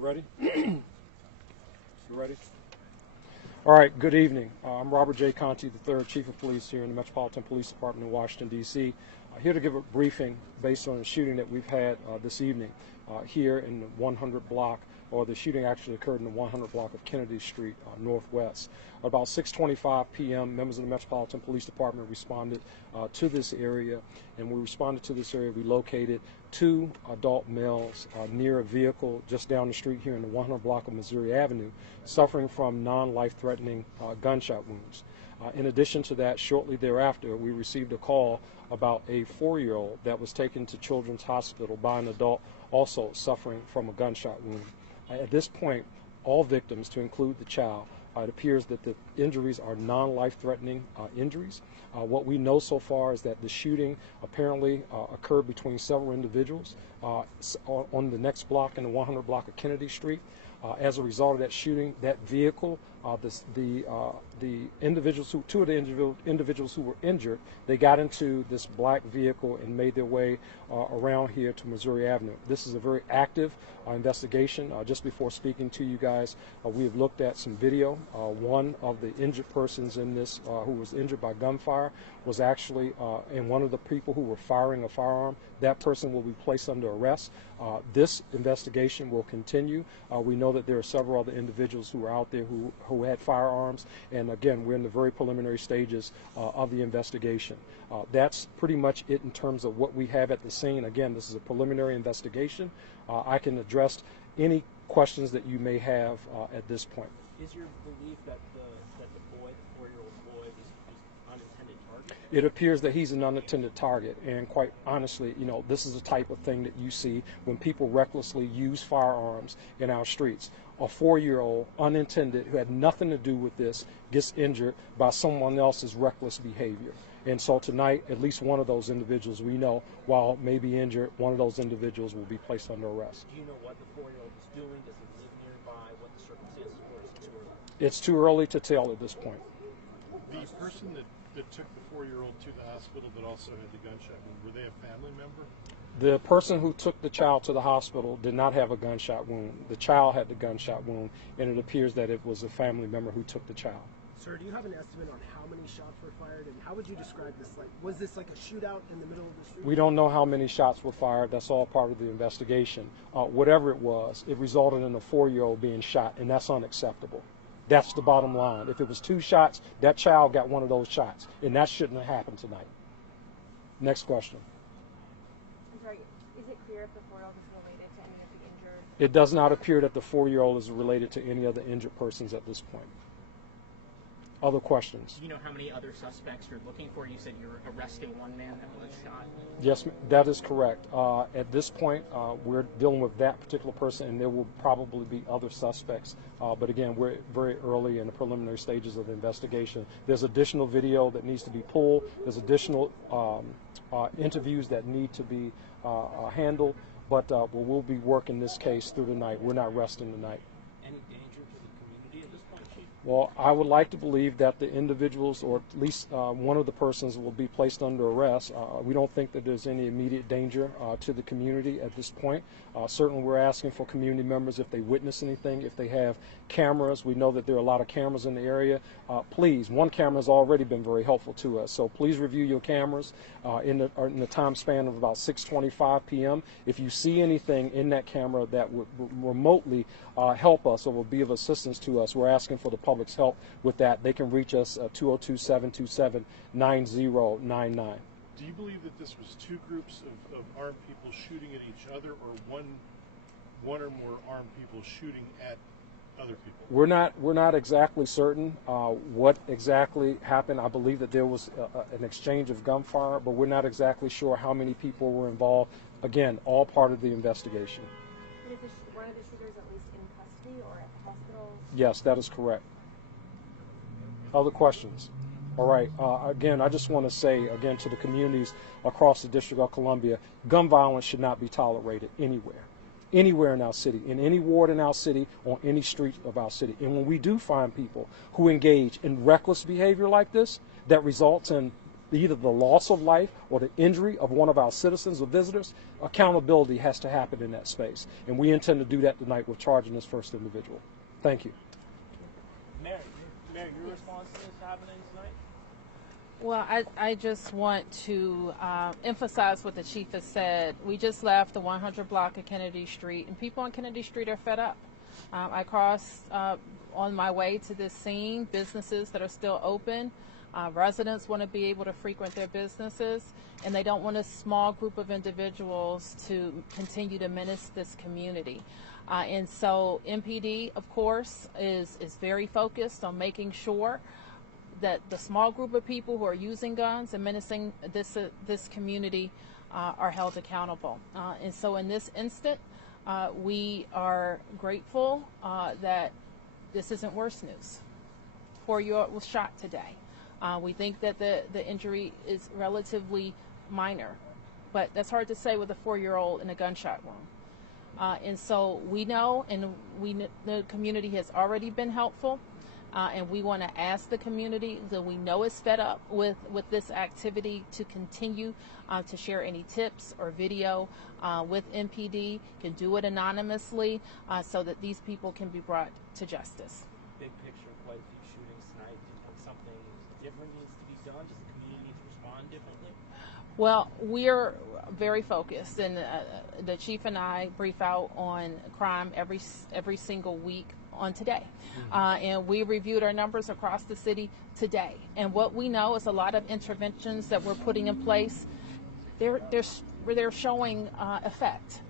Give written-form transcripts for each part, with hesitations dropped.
ready? You ready? All right, good evening. I'm Robert J. Conti, the Chief of Police here in the Metropolitan Police Department in Washington, D.C. Here to give a briefing based on a shooting that we've had this evening here in the 100 block, or the shooting actually occurred in the 100 block of Kennedy Street, Northwest. About 6:25 p.m., members of the Metropolitan Police Department responded to this area, and we responded to this area. We located two adult males near a vehicle just down the street here in the 100 block of Missouri Avenue, suffering from non-life-threatening gunshot wounds. In addition to that, shortly thereafter, we received a call about a 4-year-old that was taken to Children's Hospital by an adult also suffering from a gunshot wound. At this point, all victims, to include the child, it appears that the injuries are non-life-threatening injuries. What we know so far is that the shooting apparently occurred between several individuals on the next block in the 100 block of Kennedy Street. As a result of that shooting, that vehicle, the individuals two of the individuals who were injured, they got into this black vehicle and made their way around here to Missouri Avenue. This is a very active investigation. Just before speaking to you guys, we have looked at some video. One of the injured persons in this, who was injured by gunfire, was actually and one of the people who were firing a firearm. That person will be placed under arrest. This investigation will continue. We know that there are several other individuals who are out there who had firearms, and again, we're in the very preliminary stages of the investigation. That's pretty much it in terms of what we have at the scene. Again, this is a preliminary investigation. I can address any questions that you may have at this point. Is your belief that the boy, the 4-year-old boy, is unintended target? It appears that he's an unintended target, and quite honestly, you know, this is the type of thing that you see when people recklessly use firearms in our streets. A 4-year-old, unintended, who had nothing to do with this, gets injured by someone else's reckless behavior. And so tonight, at least one of those individuals we know, while may be injured, one of those individuals will be placed under arrest. Do you know what the 4-year-old is doing? Does he live nearby? What the circumstances were? Is it too early? It's too early to tell at this point. The person that took the 4-year-old to the hospital that also had the gunshot wound, were they a family member? The person who took the child to the hospital did not have a gunshot wound. The child had the gunshot wound, and it appears that it was a family member who took the child. Sir, do you have an estimate on how many shots were fired, and how would you describe this? Like, was this like a shootout in the middle of the street? We don't know how many shots were fired. That's all part of the investigation. Whatever it was, it resulted in a 4-year-old being shot, and that's unacceptable. That's the bottom line. If it was 2 shots, that child got one of those shots, and that shouldn't have happened tonight. Next question. I'm sorry, is it clear if the 4-year-old is related to any of the injured? It does not appear that the 4-year-old is related to any of the injured persons at this point. Other questions? Do you know how many other suspects you're looking for? You said you're arresting one man that was shot. Yes, that is correct. At this point, we're dealing with that particular person, and there will probably be other suspects. But again, we're very early in the preliminary stages of the investigation. There's additional video that needs to be pulled. There's additional interviews that need to be handled. But we'll be working this case through the night. We're not resting tonight. Any danger to the community at this point, Chief? Well, I would like to believe that the individuals, or at least one of the persons, will be placed under arrest. We don't think that there's any immediate danger to the community at this point. Certainly, we're asking for community members, if they witness anything, if they have cameras. We know that there are a lot of cameras in the area. Please, one camera has already been very helpful to us, so please review your cameras in the time span of about 6:25 p.m. If you see anything in that camera that would remotely help us or will be of assistance to us, we're asking for the public's help with that. They can reach us at 202-727-9099. Do you believe that this was 2 groups of armed people shooting at each other, or one or more armed people shooting at other people? We're not exactly certain what exactly happened. I believe that there was an exchange of gunfire, but we're not exactly sure how many people were involved. Again, all part of the investigation. Is one of the shooters at least in custody or at the hospital? Yes, that is correct. Other questions? All right. Again, I just want to say, again, to the communities across the District of Columbia, gun violence should not be tolerated anywhere. Anywhere in our city, in any ward in our city, on any street of our city. And when we do find people who engage in reckless behavior like this, that results in either the loss of life or the injury of one of our citizens or visitors, accountability has to happen in that space. And we intend to do that tonight with charging this first individual. Thank you. Mary, your response to this happening tonight? Well, I just want to emphasize what the chief has said. We just left the 100 block of Kennedy Street, and people on Kennedy Street are fed up. I crossed on my way to this scene, businesses that are still open. Residents want to be able to frequent their businesses, and they don't want a small group of individuals to continue to menace this community. And so MPD, of course, is very focused on making sure that the small group of people who are using guns and menacing this community are held accountable. And so in this instant, we are grateful that this isn't worse news. 4-year-old was shot today. We think that the injury is relatively minor, but that's hard to say with a 4-year-old in a gunshot wound. And so we know, and the community has already been helpful, and we want to ask the community that we know is fed up with this activity to continue to share any tips or video with MPD, can do it anonymously so that these people can be brought to justice. Big picture, quite a few shootings tonight. Do you think something different needs to be done? Does the community need to respond differently? Well, we're very focused, and the chief and I brief out on crime every single week on today. And we reviewed our numbers across the city today. And what we know is a lot of interventions that we're putting in place, they're showing effect.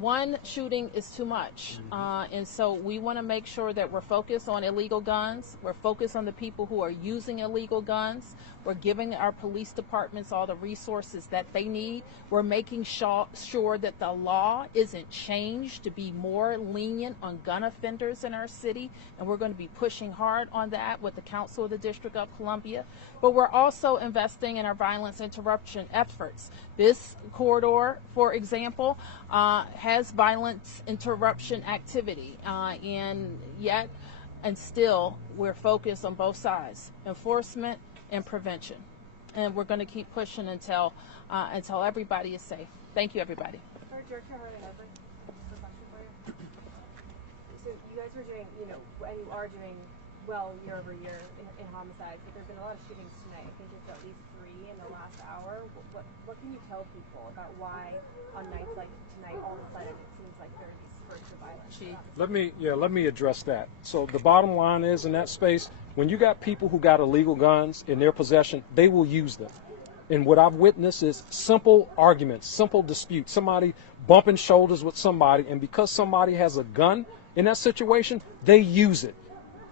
One shooting is too much, and so we want to make sure that we're focused on illegal guns. We're focused on the people who are using illegal guns. We're giving our police departments all the resources that they need. We're making sure that the law isn't changed to be more lenient on gun offenders in our city, and we're going to be pushing hard on that with the Council of the District of Columbia. But we're also investing in our violence interruption efforts. This corridor, for example, has violence interruption activity, and still we're focused on both sides, enforcement and prevention, and we're going to keep pushing until everybody is safe. Thank you, everybody. Or Director Harlan-Edwards, question for you. So you guys are doing, and you are doing well year over year in homicides, but there've been a lot of shootings tonight. I think it's at least 3 in the last hour. What can you tell people about why on nights like tonight, all of a sudden it seems like there are these spurts of violence? Let me address that. So the bottom line is, in that space, when you got people who got illegal guns in their possession, they will use them. And what I've witnessed is simple arguments, simple disputes, somebody bumping shoulders with somebody, and because somebody has a gun in that situation, they use it.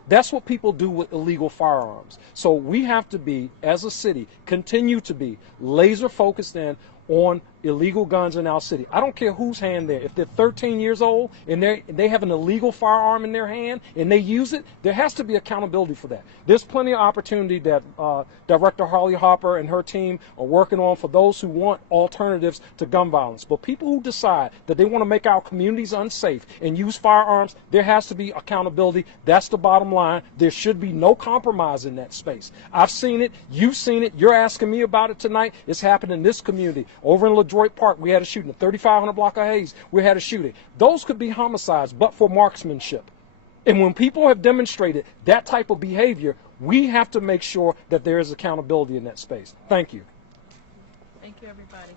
That's what people do with illegal firearms. So we have to be, as a city, continue to be laser focused in on illegal guns in our city. I don't care whose hand they're. If they're 13 years old and they have an illegal firearm in their hand and they use it, there has to be accountability for that. There's plenty of opportunity that Director Harley Harper and her team are working on for those who want alternatives to gun violence. But people who decide that they want to make our communities unsafe and use firearms, there has to be accountability. That's the bottom line. There should be no compromise in that space. I've seen it. You've seen it. You're asking me about it tonight. It's happened in this community. Over in LaDroit Park, we had a shooting. The 3500 block of Hayes, we had a shooting. Those could be homicides, but for marksmanship. And when people have demonstrated that type of behavior, we have to make sure that there is accountability in that space. Thank you. Thank you, everybody.